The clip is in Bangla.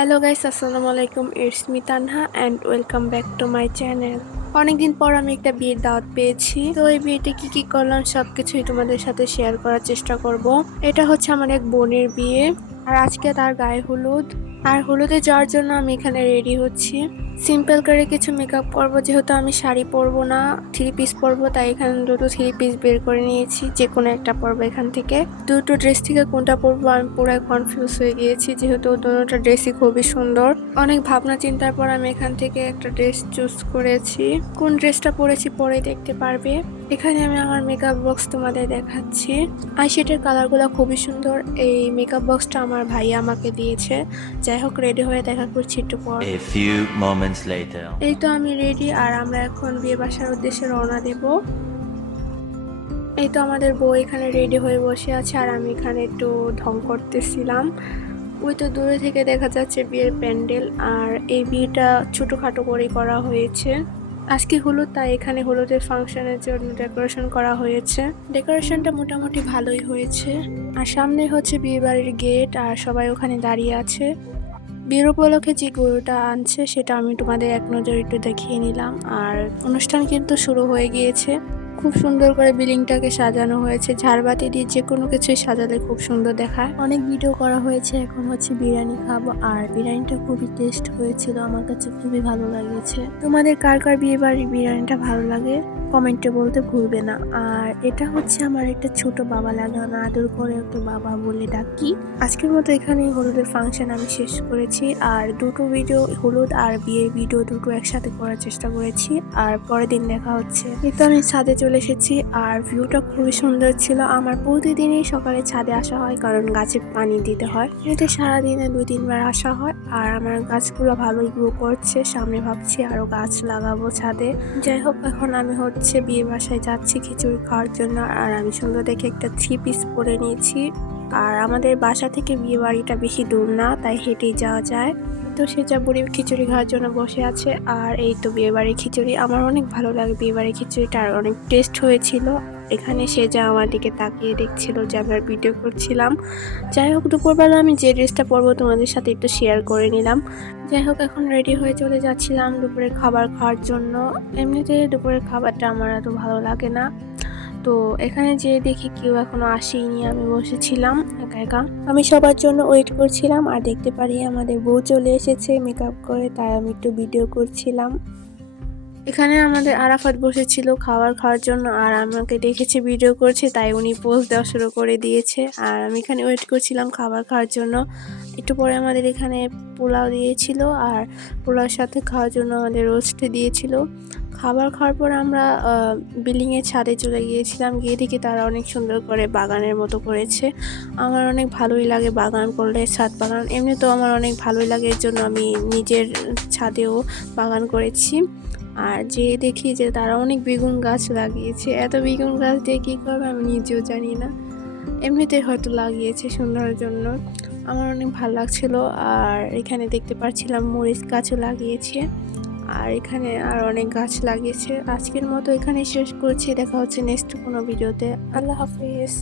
হ্যালো গাইস, আসসালামু আলাইকুম। It's me Tanha and welcome back to my channel. অনেকদিন পর আমি একটা বিয়ের দাওয়াত পেয়েছি, তো এই বিয়েতে কি কি করলাম সবকিছুই তোমাদের সাথে শেয়ার করার চেষ্টা করব। এটা হচ্ছে আমার এক বোনের বিয়ে, আর আজকে তার গায়ে হলুদ। আর হলুদে যাওয়ার জন্য আমি এখানে রেডি হচ্ছি। সিম্পল করে কিছু মেকআপ করব, যেহেতু আমি শাড়ি পরবো না, থ্রি পিস পরবো, তাই এখানে দুটো থ্রি পিস বের করে নিয়েছি। যে কোনো একটা পরবো এখান থেকে। দুটো ড্রেস থেকে কোনটা পরবো আমি পুরো কনফিউজ হয়ে গিয়েছি, যেহেতু দুটোটা ড্রেসই খুবই সুন্দর। অনেক ভাবনা চিন্তার পর আমি এখান থেকে একটা ড্রেস চুজ করেছি। কোন ড্রেসটা পরেছি পরে দেখতে পারবে। এখানে আমি আমার মেকআপ বক্স তোমাদের দেখাচ্ছি। আইশ্যাডোর কালারগুলো খুবই সুন্দর। এই মেকআপ বক্সটা আমার ভাইয়া আমাকে দিয়েছে। যাই হোক, রেডি হয়ে দেখা করছি একটু পর। A few moments later. এই তো আমি রেডি, আর আমরা এখন বিয়ে বাসার উদ্দেশ্যে রওনা দেব। এই তো আমাদের বউ এখানে রেডি হয়ে বসে আছে, আর আমি এখানে একটু ঢং করতেছিলাম। ওই তো দূরে থেকে দেখা যাচ্ছে বিয়ের প্যান্ডেল, আর এই বিয়েটা ছোটখাটো করেই করা হয়েছে। আজকে হলুদ, তাই এখানে হলুদের ফাংশনের জন্য ডেকোরেশন করা হয়েছে। ডেকোরেশনটা মোটামুটি ভালোই হয়েছে। আর সামনে হচ্ছে বিয়ে বাড়ির গেট, আর সবাই ওখানে দাঁড়িয়ে আছে। বিয়ের উপলক্ষে যে গরুটা আনছে সেটা আমি তোমাদের এক নজর একটু দেখিয়ে নিলাম। আর অনুষ্ঠান কিন্তু শুরু হয়ে গিয়েছে। খুব সুন্দর করে বিল্ডিংটাকে সাজানো হয়েছে, ঝাড়বাতি দিয়ে যে কোনো কিছুই সাজালে খুব সুন্দর দেখায়। অনেক ভিডিও করা হয়েছে, এখন হচ্ছে বিরিয়ানি খাবো। আর বিরিয়ানিটা খুবই টেস্ট হয়েছিল, আমার কাছে খুবই ভালো লাগিয়েছে। তোমাদের কার কার বিয়ে বাড়ির বিরিয়ানিটা ভালো লাগে কমেন্টে বলতে ভুলবে না। আর এটা হচ্ছে আমার একটা ছোট বাবা লাগানো, আদর করে একটা বাবা বলে ডাকি। আজকের মতো এখানে হলুদের ফাংশন আমি শেষ করেছি। আর দুটো ভিডিও, হলুদ আর বিয়ের ভিডিও দুটো একসাথে করার চেষ্টা করেছি। আর পরের দিন দেখা হচ্ছে। এই তো আমি ছাদে চলে এসেছি, আর ভিউটা খুবই সুন্দর ছিল। আমার প্রতিদিনই সকালে ছাদে আসা হয়, কারণ গাছে পানি দিতে হয়। এতে সারাদিনে 2-3 বার আসা হয়। আর আমার গাছগুলো ভালোই গ্রো করছে, সামনে ভাবছি আরো গাছ লাগাবো ছাদে। যাই হোক, এখন আমি হচ্ছে বিয়ে বাসায় যাচ্ছি খিচুড়ি খাওয়ার জন্য। আর আমি সুন্দর দেখে একটা থ্রি পিস পরে নিয়েছি। আর আমাদের বাসা থেকে বিয়ে বাড়িটা বেশি দূর না, তাই হেঁটেই যাওয়া যায়। তো সেটা বুড়ি খিচুড়ি খাওয়ার জন্য বসে আছে। আর এই তো বিয়ে বাড়ির খিচুড়ি, আমার অনেক ভালো লাগে বিয়ে বাড়ির খিচুড়িটা, আর অনেক টেস্ট হয়েছিল। এখানে সে যা আমার দিকে তাকিয়ে দেখছিল যে আমরা ভিডিও করছিলাম। যাই হোক, দুপুরবেলা আমি যে ড্রেসটা পরবো তোমাদের সাথে একটু শেয়ার করে নিলাম। যাই হোক, এখন রেডি হয়ে চলে যাচ্ছিলাম দুপুরের খাবার খাওয়ার জন্য। এমনিতে দুপুরের খাবারটা আমার এত ভালো লাগে না। তো এখানে যে দেখি কেউ এখনো আসেনি, আমি বসেছিলাম একা একা। আমি সবার জন্য ওয়েট করছিলাম, আর দেখতে পারি আমাদের বউ চলে এসেছে মেকআপ করে, তাই আমি একটু ভিডিও করছিলাম। এখানে আমাদের আরাফাত বসেছিল খাবার খাওয়ার জন্য, আর আমাকে দেখেছে ভিডিও করছে, তাই উনি পোজ দেওয়া শুরু করে দিয়েছে। আর আমি এখানে ওয়েট করছিলাম খাবার খাওয়ার জন্য। একটু পরে আমাদের এখানে পোলাও দিয়েছিল, আর পোলাওর সাথে খাওয়ার জন্য আমাদের রোস্ট দিয়েছিল। খাবার খাওয়ার পর আমরা বিল্ডিংয়ের ছাদে চলে গিয়েছিলাম। গিয়ে দেখি তারা অনেক সুন্দর করে বাগানের মতো করেছে। আমার অনেক ভালোই লাগে বাগান করলে, ছাদ বাগান এমনিতেও আমার অনেক ভালোই লাগে, এর জন্য আমি নিজের ছাদেও বাগান করেছি। আর যে দেখি যে তারা অনেক বেগুন গাছ লাগিয়েছে। এত বেগুন গাছ দিয়ে কী করবে আমি নিজেও জানি না, এমনিতে হয়তো লাগিয়েছে সুন্দরের জন্য। আমার অনেক ভালো লাগছিল। আর এখানে দেখতে পাচ্ছিলাম মরিচ গাছও লাগিয়েছে, আর এখানে আর অনেক গাছ লাগিয়েছে। আজকের মতো এখানে শেষ করছি, দেখা হচ্ছে নেক্সট কোনো ভিডিওতে। আল্লাহ হাফিজ।